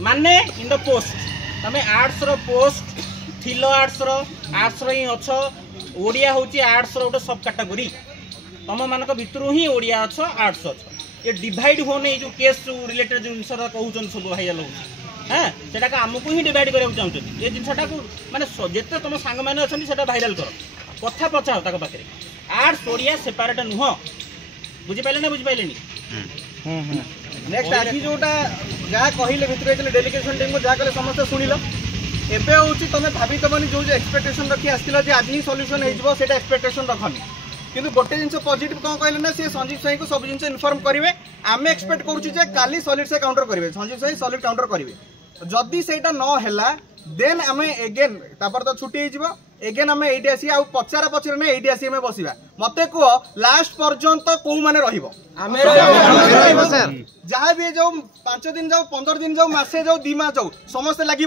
माने in the post तमें arts रो post Thiel arts रो ही अच्छ ओडिया होची आर्ट्स रो गोटे सब कैटेगरी तुम मानक भितर ही ओडिया अच्छ आर्ट्स अच्छ ये डिवाइड होने जो केस रिलेटेड जो जिनस कहते सब भाइराल हो हाँ से आमको ही डिवाइड करने चाहते ये जिनसा माने जिते तुम सांग मैंने अच्छा भाइराल कर कथा पचाओ तक पाखे आर्ट्स ओडिया सेपरेट नुह बुझिपारे ना बुझिपारे नेक्स्ट आज जोटा जहाँ कहले भितर डेलीगेशन टीम को जहाँ कले समस्त शुणिल एबे हूँ तुम भाभी दबनी जो एक्सपेक्टेशन रखी आसो आज ही सल्यूशन हो एक्सपेक्टेशन रखनी किंतु गोटे जिन पॉजिटिव कौन कहले ना सी संजीव साई को सब जिन इनफॉर्म करेंगे आम एक्सपेक्ट करुचे काली सॉलिड से काउंटर करेंगे संजीव साई सॉलिड काउंटर करेंगे जदि सेटा न हैला देन आम एगेन तापर तो छुट्टी हो एगेन आम ये आसी आ पचारा पचर ना ये आसी आम बसवा मत कह लास्ट पर्यंत कौ मैंने जहाँ भी जाऊ 5 दिन जाऊ 15 दिन जाऊ मसे जाऊ 2 मास जाऊ समस्ते लगे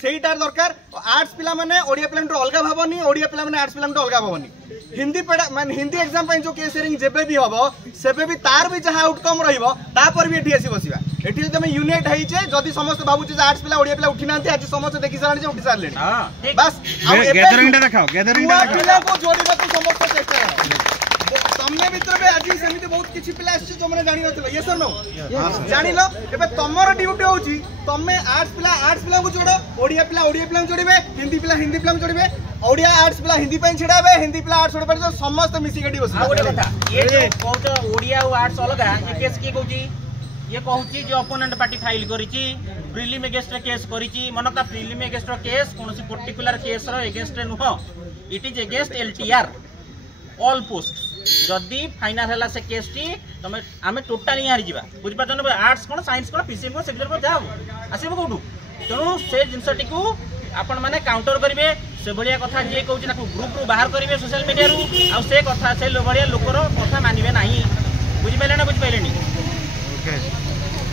सेटार दरकार आर्ट्स पिला माने ओडिया पिला अलग भावनी ओडिया पिला माने आर्ट्स पिला अलग भावनी हिंदी माने हिंदी एग्जाम जो केस हियरिंग जेबे भी हम सेबे भी तार भी जहाँ आउटकम रही भी एठी आसी बसवा एठी जब यूनिट होइचे जदि समस्त भाबुचे जे आर्ट्स पिला ओडिया पिला उठी नांती आज समस्त देखि सारणी जे उठी सारले बस गैदरिंग देखाओ पिला को जोड़िबा को समस्त चेष्टा तमे भितर भी आज सेमिति बहुत किछि पिला आछि जो माने जानि नथिलो यस नो जानिलो एबे तमरो ड्यूटी होउची तमे आर्ट्स पिला को जोड़ो ओडिया पिला जोड़िबे हिंदी पिला जोड़िबे ओडिया आर्ट्स पिला हिंदी पे छिड़ाबे हिंदी पिला आर्ट्स छोड़ जो समस्त मिसी गडी बस गोटे कथा ये जो कहतो ओडिया और आर्ट्स अलग ये केस की कहूची ये कहूची जो अपोनेंट पार्टी फाइल करिची प्रिलिम अगेंस्ट केस करिची मनका प्रिलिम अगेंस्ट केस कोनोसी पर्टिकुलर केस रो अगेंस्ट नुह it is against LTR all post जदि फाइनाल है से केस टी तुम आम टोटाली हारी जा बुझिपार आर्ट्स कौन साइंस कौन पीसीएम कौन सेक्टर कौन जाओ आसब कौटू तेणु से जिनटी को आपण मैंने काउंटर करेंगे से भाया कथा जी कौन ग्रुप रू बाहर करेंगे सोशल मीडिया रू आ से कथा से भाया लोकर कथा मानवे